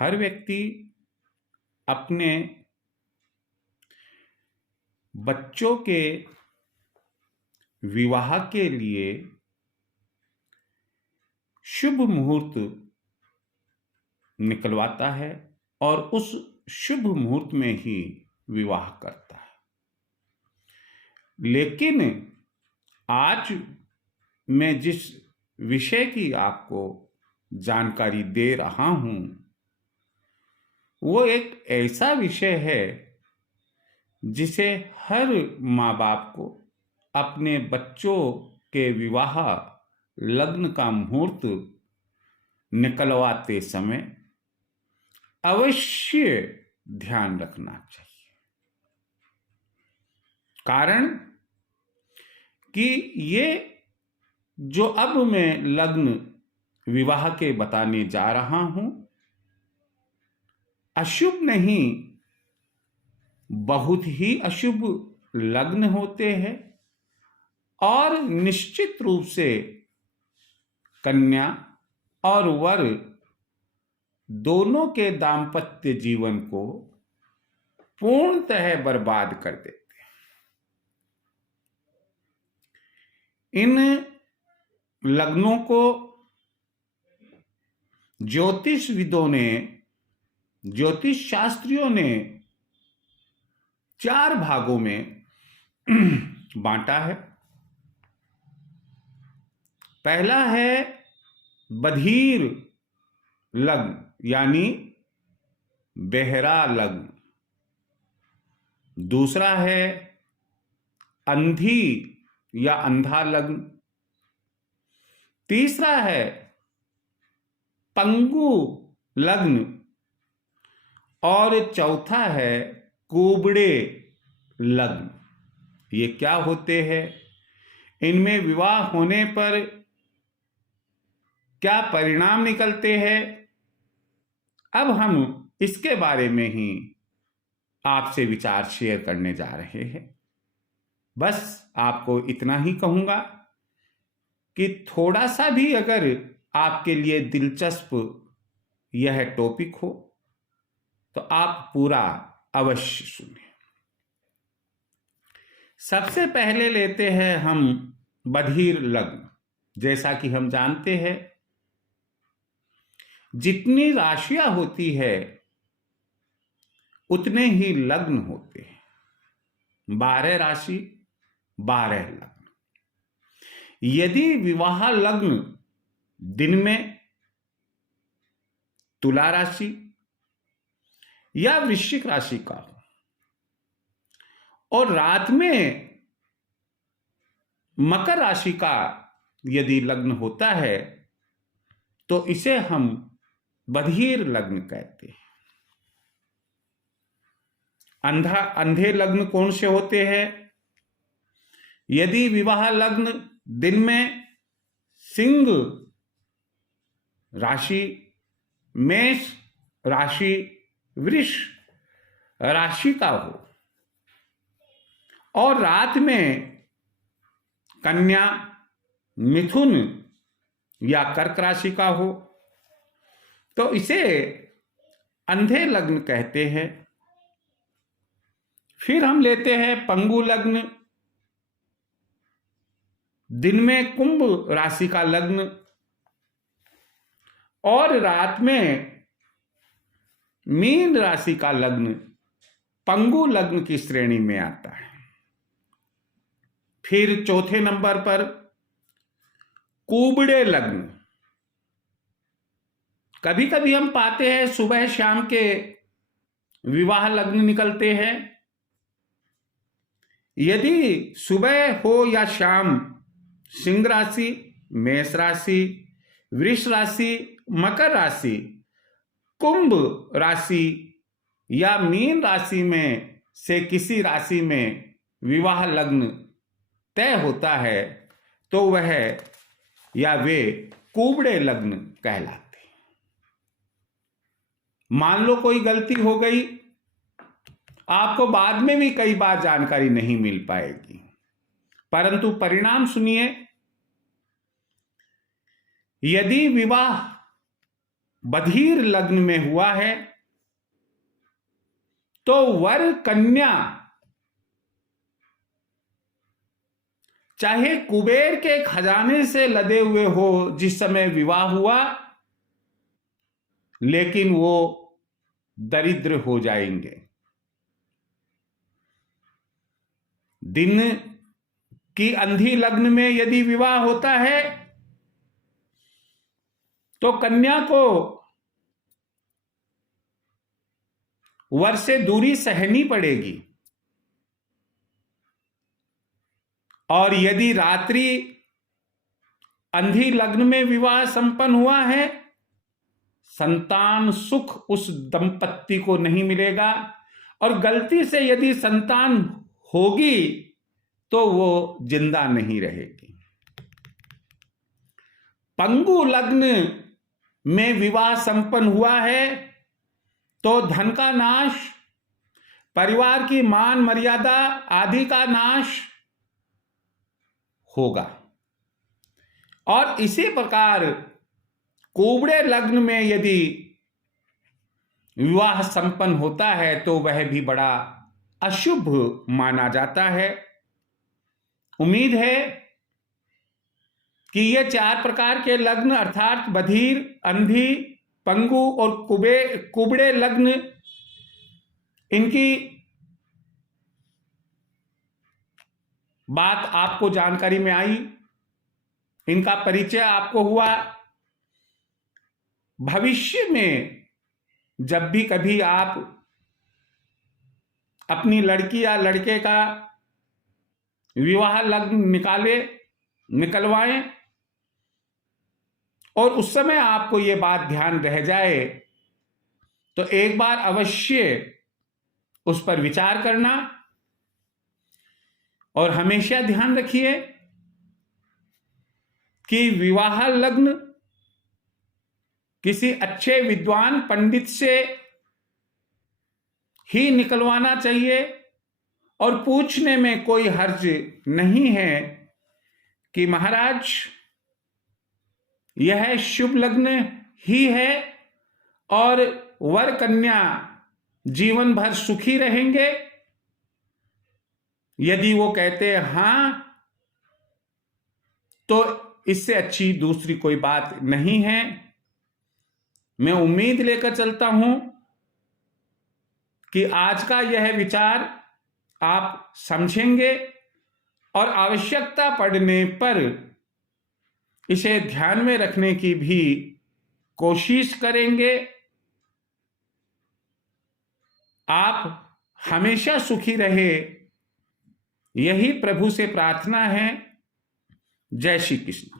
हर व्यक्ति अपने बच्चों के विवाह के लिए शुभ मुहूर्त निकलवाता है और उस शुभ मुहूर्त में ही विवाह करता है। लेकिन आज मैं जिस विषय की आपको जानकारी दे रहा हूं वो एक ऐसा विषय है जिसे हर माँ बाप को अपने बच्चों के विवाह लग्न का मुहूर्त निकलवाते समय अवश्य ध्यान रखना चाहिए। कारण कि ये जो अब मैं लग्न विवाह के बताने जा रहा हूं अशुभ नहीं, बहुत ही अशुभ लग्न होते हैं और निश्चित रूप से कन्या और वर दोनों के दाम्पत्य जीवन को पूर्णतः बर्बाद कर देते हैं। इन लग्नों को ज्योतिषविदों ने, ज्योतिष शास्त्रियों ने 4 भागों में बांटा है। पहला है बधिर लग्न यानी बेहरा लग्न। दूसरा है अंधी या अंधा लग्न। तीसरा है पंगु लग्न और चौथा है कुबड़े लग्न। ये क्या होते हैं, इनमें विवाह होने पर क्या परिणाम निकलते हैं, अब हम इसके बारे में ही आपसे विचार शेयर करने जा रहे हैं। बस आपको इतना ही कहूंगा कि थोड़ा सा भी अगर आपके लिए दिलचस्प यह टॉपिक हो तो आप पूरा अवश्य सुनें। सबसे पहले लेते हैं हम बधिर लग्न। जैसा कि हम जानते हैं जितनी राशियां होती है उतने ही लग्न होते हैं। 12 राशि 12 लग्न। यदि विवाह लग्न दिन में तुला राशि या वृश्चिक राशि का हो और रात में मकर राशि का यदि लग्न होता है तो इसे हम बधिर लग्न कहते हैं। अंधे लग्न कौन से होते हैं? यदि विवाह लग्न दिन में सिंह राशि, मेष राशि, वृष राशि का हो और रात में कन्या, मिथुन या कर्क राशि का हो तो इसे अंधे लग्न कहते हैं। फिर हम लेते हैं पंगु लग्न। दिन में कुंभ राशि का लग्न और रात में मीन राशि का लग्न पंगु लग्न की श्रेणी में आता है। फिर चौथे नंबर पर कुबड़े लग्न। कभी कभी हम पाते हैं सुबह शाम के विवाह लग्न निकलते हैं। यदि सुबह हो या शाम सिंह राशि, मेष राशि, वृष राशि, मकर राशि, कुंभ राशि या मीन राशि में से किसी राशि में विवाह लग्न तय होता है तो वह या वे कुबड़े लग्न कहलाते हैं। मान लो कोई गलती हो गई, आपको बाद में भी कई बार जानकारी नहीं मिल पाएगी, परंतु परिणाम सुनिए। यदि विवाह बधिर लग्न में हुआ है तो वर कन्या चाहे कुबेर के खजाने से लदे हुए हो जिस समय विवाह हुआ, लेकिन वो दरिद्र हो जाएंगे। दिन की अंधी लग्न में यदि विवाह होता है तो कन्या को वर से दूरी सहनी पड़ेगी, और यदि रात्रि अंधी लग्न में विवाह संपन्न हुआ है, संतान सुख उस दंपत्ति को नहीं मिलेगा, और गलती से यदि संतान होगी तो वो जिंदा नहीं रहेगी। पंगु लग्न में विवाह संपन्न हुआ है तो धन का नाश, परिवार की मान मर्यादा आदि का नाश होगा। और इसी प्रकार कुबड़े लग्न में यदि विवाह संपन्न होता है तो वह भी बड़ा अशुभ माना जाता है। उम्मीद है कि ये 4 प्रकार के लग्न अर्थात बधिर, अंधी, पंगु और कुबड़े लग्न, इनकी बात आपको जानकारी में आई, इनका परिचय आपको हुआ। भविष्य में जब भी कभी आप अपनी लड़की या लड़के का विवाह लग्न निकलवाएं और उस समय आपको ये बात ध्यान रह जाए तो एक बार अवश्य उस पर विचार करना, और हमेशा ध्यान रखिए कि विवाह लग्न किसी अच्छे विद्वान पंडित से ही निकलवाना चाहिए, और पूछने में कोई हर्ज नहीं है कि महाराज यह शुभ लग्न ही है और वर कन्या जीवन भर सुखी रहेंगे। यदि वो कहते हैं हां, तो इससे अच्छी दूसरी कोई बात नहीं है। मैं उम्मीद लेकर चलता हूं कि आज का यह विचार आप समझेंगे और आवश्यकता पड़ने पर इसे ध्यान में रखने की भी कोशिश करेंगे। आप हमेशा सुखी रहे, यही प्रभु से प्रार्थना है। जय श्री कृष्ण।